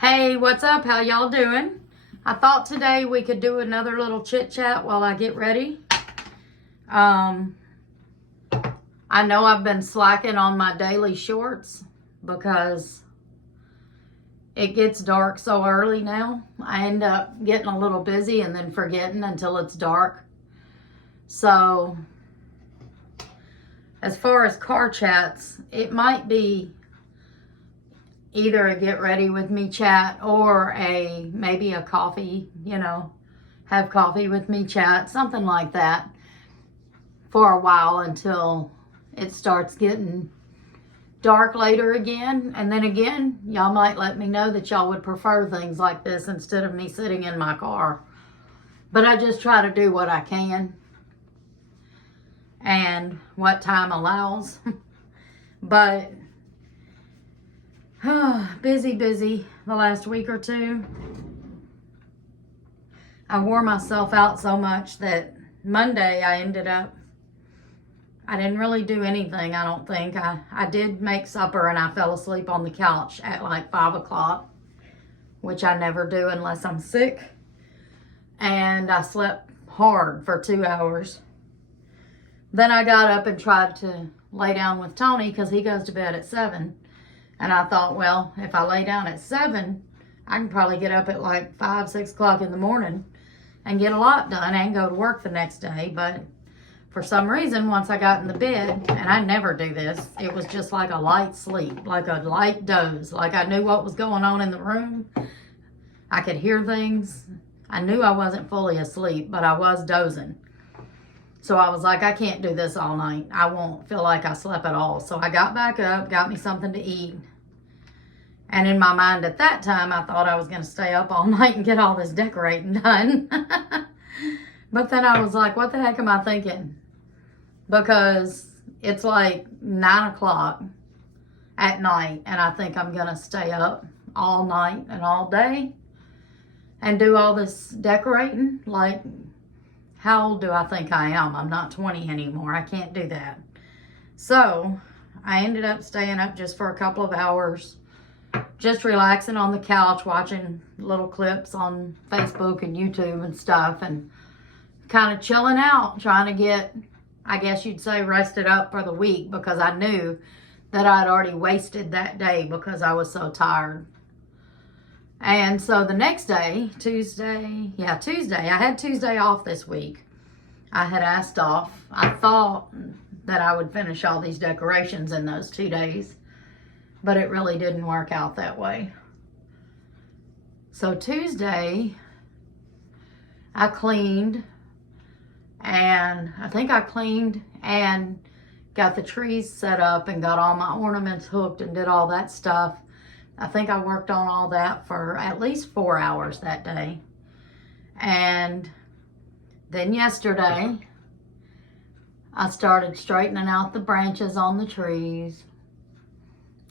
Hey, what's up? How y'all doing? I thought today we could do another little chit chat while I get ready. I know I've been slacking on my daily shorts because it gets dark so early now. I end up getting a little busy and then forgetting until it's dark. So as far as car chats, it might be either a get ready with me chat or maybe a coffee, have coffee with me chat, something like that for a while until it starts getting dark later again. And then again, y'all might let me know that y'all would prefer things like this instead of me sitting in my car. But I just try to do what I can and what time allows. But busy the last week or two. I wore myself out so much that Monday I didn't really do anything, I don't think. I did make supper and I fell asleep on the couch at like 5 o'clock, which I never do unless I'm sick. And I slept hard for 2 hours. Then I got up and tried to lay down with Tony because he goes to bed at 7. And I thought, well, if I lay down at 7, I can probably get up at like 5, 6 o'clock in the morning and get a lot done and go to work the next day. But for some reason, once I got in the bed, and I never do this, it was just like a light sleep, like a light doze. Like I knew what was going on in the room. I could hear things. I knew I wasn't fully asleep, but I was dozing. So I was like, I can't do this all night. I won't feel like I slept at all. So I got back up, got me something to eat. And in my mind at that time, I thought I was going to stay up all night and get all this decorating done. But then I was like, what the heck am I thinking? Because it's like 9 o'clock at night. And I think I'm going to stay up all night and all day and do all this decorating. Like, how old do I think I am? I'm not 20 anymore. I can't do that. So I ended up staying up just for a couple of hours, just relaxing on the couch, watching little clips on Facebook and YouTube and stuff, and kind of chilling out, trying to get, I guess you'd say, rested up for the week, because I knew that I'd already wasted that day because I was so tired. And so the next day, Tuesday, I had Tuesday off this week. I had asked off. I thought that I would finish all these decorations in those 2 days, but it really didn't work out that way. So Tuesday, I cleaned, and I think I cleaned and got the trees set up and got all my ornaments hooked and did all that stuff. I think I worked on all that for at least 4 hours that day. And then yesterday, I started straightening out the branches on the trees.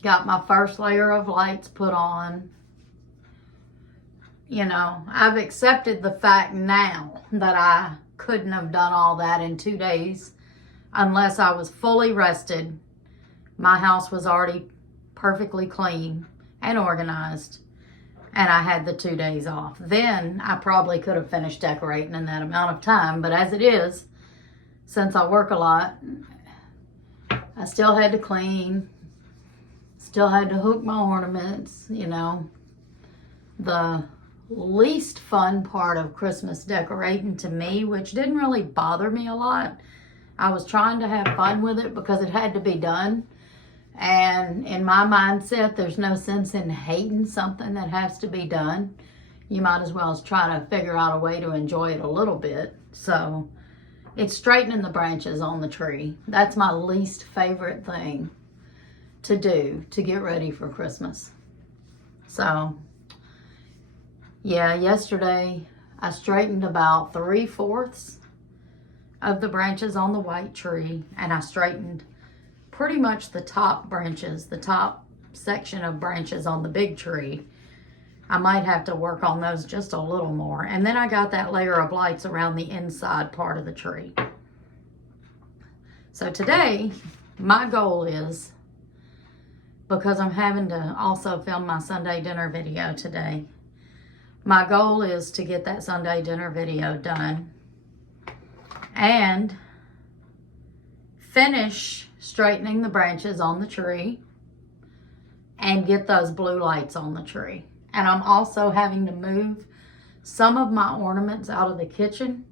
Got my first layer of lights put on. I've accepted the fact now that I couldn't have done all that in 2 days unless I was fully rested. My house was already perfectly clean and organized, and I had the 2 days off. Then I probably could have finished decorating in that amount of time, but as it is, since I work a lot, I still had to clean, still had to hook my ornaments. The least fun part of Christmas decorating to me, which didn't really bother me a lot, I was trying to have fun with it because it had to be done. And in my mindset, there's no sense in hating something that has to be done. You might as well try to figure out a way to enjoy it a little bit. So it's straightening the branches on the tree. That's my least favorite thing to do to get ready for Christmas. So yeah, yesterday I straightened about 3/4 of the branches on the white tree, and I straightened pretty much the top branches, the top section of branches on the big tree. I might have to work on those just a little more. And then I got that layer of lights around the inside part of the tree. So today, my goal is because I'm having to also film my Sunday dinner video today. My goal is to get that Sunday dinner video done and finish straightening the branches on the tree and get those blue lights on the tree. And I'm also having to move some of my ornaments out of the kitchen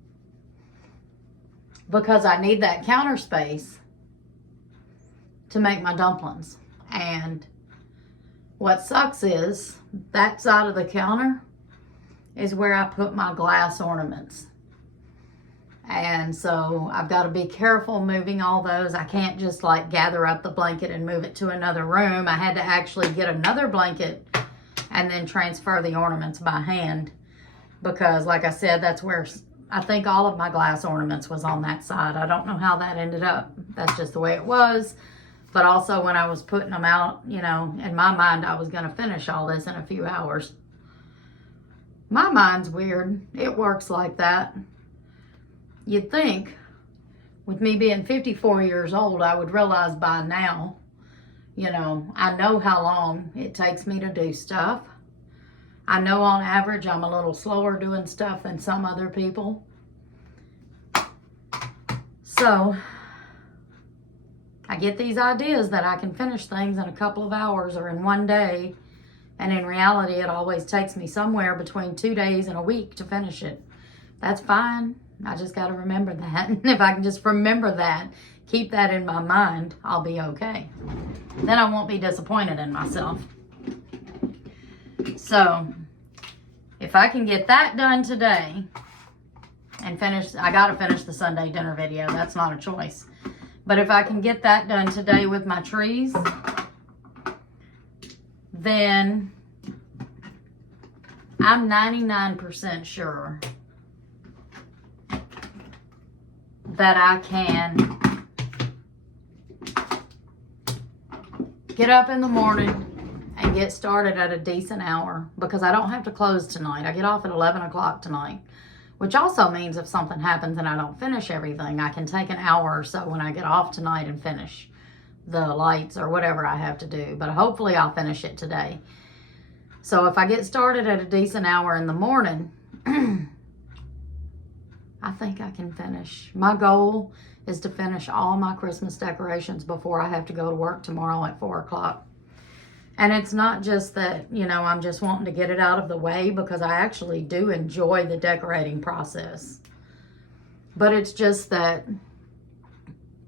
because I need that counter space to make my dumplings. And what sucks is that side of the counter is where I put my glass ornaments. And so I've got to be careful moving all those. I can't just like gather up the blanket and move it to another room. I had to actually get another blanket and then transfer the ornaments by hand, because like I said, that's where I think all of my glass ornaments was on that side. I don't know how that ended up. That's just the way it was. But also when I was putting them out, you know, in my mind, I was going to finish all this in a few hours. My mind's weird. It works like that. You'd think with me being 54 years old, I would realize by now, you know, I know how long it takes me to do stuff. I know on average I'm a little slower doing stuff than some other people. So I get these ideas that I can finish things in a couple of hours or in one day. And in reality, it always takes me somewhere between 2 days and a week to finish it. That's fine. I just got to remember that. And if I can just remember that, keep that in my mind, I'll be okay. Then I won't be disappointed in myself. So if I can get that done today and finish, I got to finish the Sunday dinner video. That's not a choice. But if I can get that done today with my trees, then I'm 99% sure that I can get up in the morning and get started at a decent hour, because I don't have to close tonight. I get off at 11 o'clock tonight, which also means if something happens and I don't finish everything, I can take an hour or so when I get off tonight and finish the lights or whatever I have to do. But hopefully I'll finish it today. So if I get started at a decent hour in the morning, I think I can finish. My goal is to finish all my Christmas decorations before I have to go to work tomorrow at 4 o'clock. And it's not just that, you know, I'm just wanting to get it out of the way, because I actually do enjoy the decorating process. But it's just that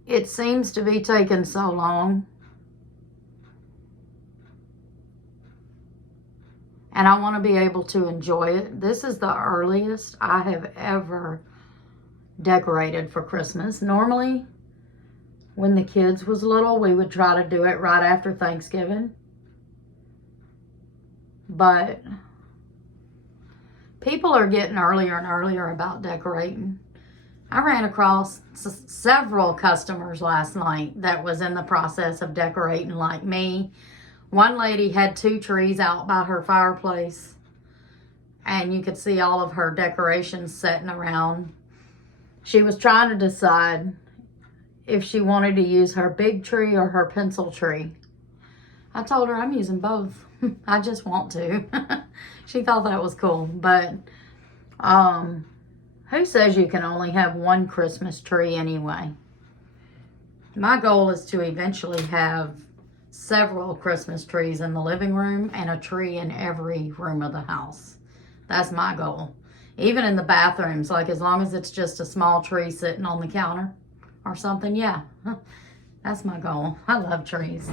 it seems to be taking so long. And I want to be able to enjoy it. This is the earliest I have ever decorated for Christmas. Normally, when the kids was little, we would try to do it right after Thanksgiving. But people are getting earlier and earlier about decorating. I ran across several customers last night that was in the process of decorating like me. One lady had 2 trees out by her fireplace, and you could see all of her decorations sitting around. She was trying to decide if she wanted to use her big tree or her pencil tree. I told her I'm using both. I just want to. She thought that was cool. But who says you can only have one Christmas tree anyway? My goal is to eventually have several Christmas trees in the living room and a tree in every room of the house. That's my goal. Even in the bathrooms, like as long as it's just a small tree sitting on the counter or something, yeah. That's my goal. I love trees.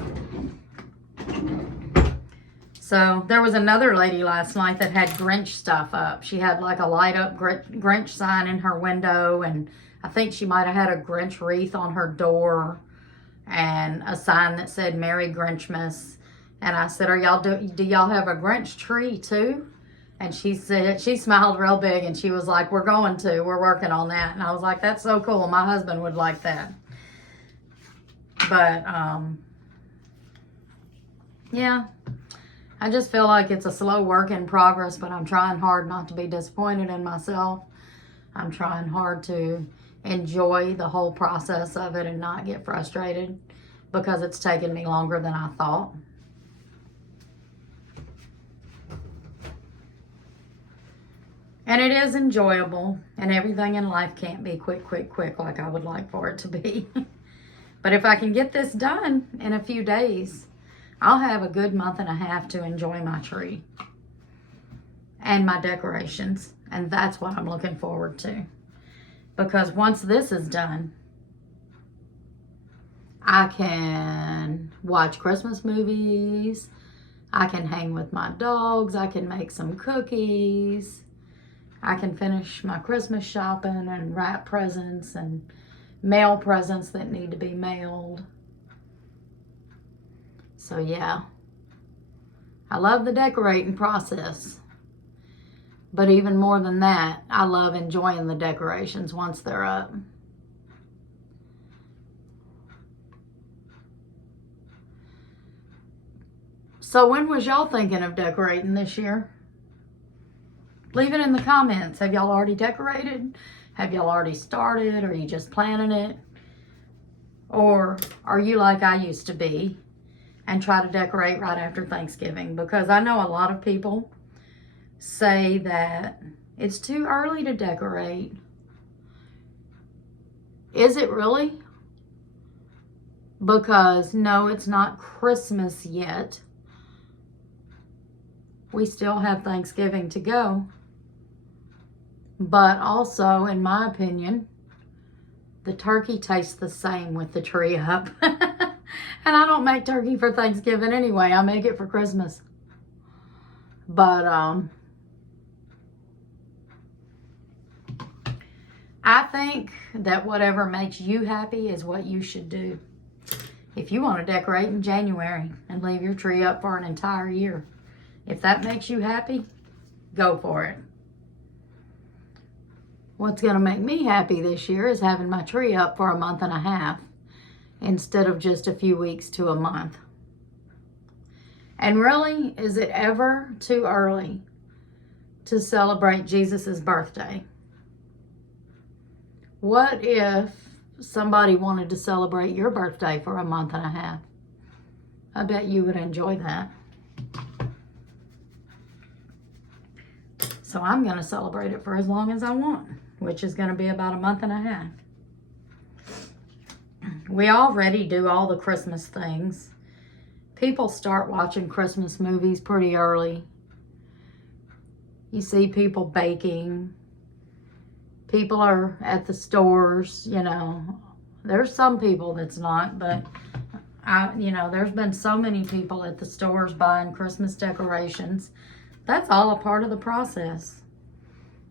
So there was another lady last night that had Grinch stuff up. She had like a light up Grinch sign in her window, and I think she might have had a Grinch wreath on her door and a sign that said Merry Grinchmas. And I said, do y'all have a Grinch tree too? And she said, she smiled real big and she was like, we're working on that. And I was like, that's so cool. My husband would like that. But yeah, I just feel like it's a slow work in progress, but I'm trying hard not to be disappointed in myself. I'm trying hard to enjoy the whole process of it and not get frustrated, because it's taken me longer than I thought. And it is enjoyable, and everything in life can't be quick, quick, quick like I would like for it to be. But if I can get this done in a few days, I'll have a good month and a half to enjoy my tree and my decorations. And that's what I'm looking forward to. Because once this is done, I can watch Christmas movies. I can hang with my dogs. I can make some cookies. I can finish my Christmas shopping and wrap presents and mail presents that need to be mailed. So yeah, I love the decorating process. But even more than that, I love enjoying the decorations once they're up. So when was y'all thinking of decorating this year? Leave it in the comments. Have y'all already decorated? Have y'all already started? Or are you just planning it? Or are you like I used to be and try to decorate right after Thanksgiving? Because I know a lot of people say that it's too early to decorate. Is it really? Because no, it's not Christmas yet. We still have Thanksgiving to go. But also, in my opinion, the turkey tastes the same with the tree up. And I don't make turkey for Thanksgiving anyway. I make it for Christmas. But I think that whatever makes you happy is what you should do. If you want to decorate in January and leave your tree up for an entire year, if that makes you happy, go for it. What's going to make me happy this year is having my tree up for a month and a half instead of just a few weeks to a month. And really, is it ever too early to celebrate Jesus' birthday? What if somebody wanted to celebrate your birthday for a month and a half? I bet you would enjoy that. So I'm going to celebrate it for as long as I want, which is going to be about a month and a half. We already do all the Christmas things. People start watching Christmas movies pretty early. You see people baking. People are at the stores, you know. There's some people that's not, but there's been so many people at the stores buying Christmas decorations. That's all a part of the process.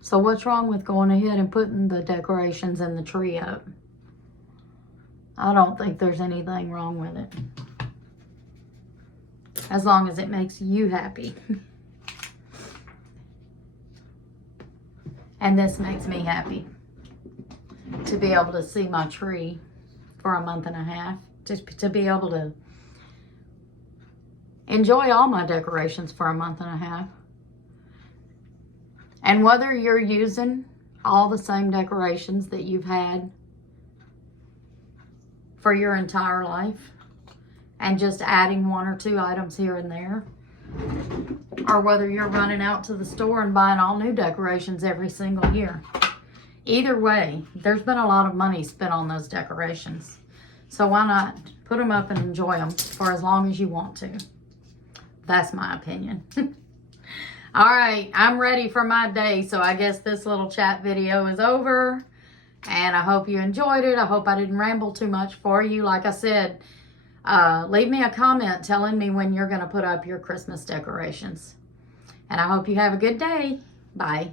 So what's wrong with going ahead and putting the decorations in the tree up? I don't think there's anything wrong with it. As long as it makes you happy. And this makes me happy. To be able to see my tree for a month and a half. To be able to enjoy all my decorations for a month and a half. And whether you're using all the same decorations that you've had for your entire life and just adding one or two items here and there, or whether you're running out to the store and buying all new decorations every single year. Either way, there's been a lot of money spent on those decorations. So why not put them up and enjoy them for as long as you want to? That's my opinion. All right, I'm ready for my day, so I guess this little chat video is over, and I hope you enjoyed it. I hope I didn't ramble too much for you. Like I said, leave me a comment telling me when you're going to put up your Christmas decorations, and I hope you have a good day. Bye.